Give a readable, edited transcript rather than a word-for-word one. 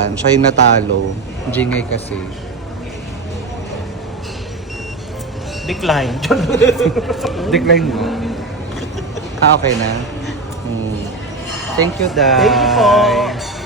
Ayan, siya yung natalo. Jingay kasi. Decline. Decline mo. Okay na. Thank you, Dai. Thank you po.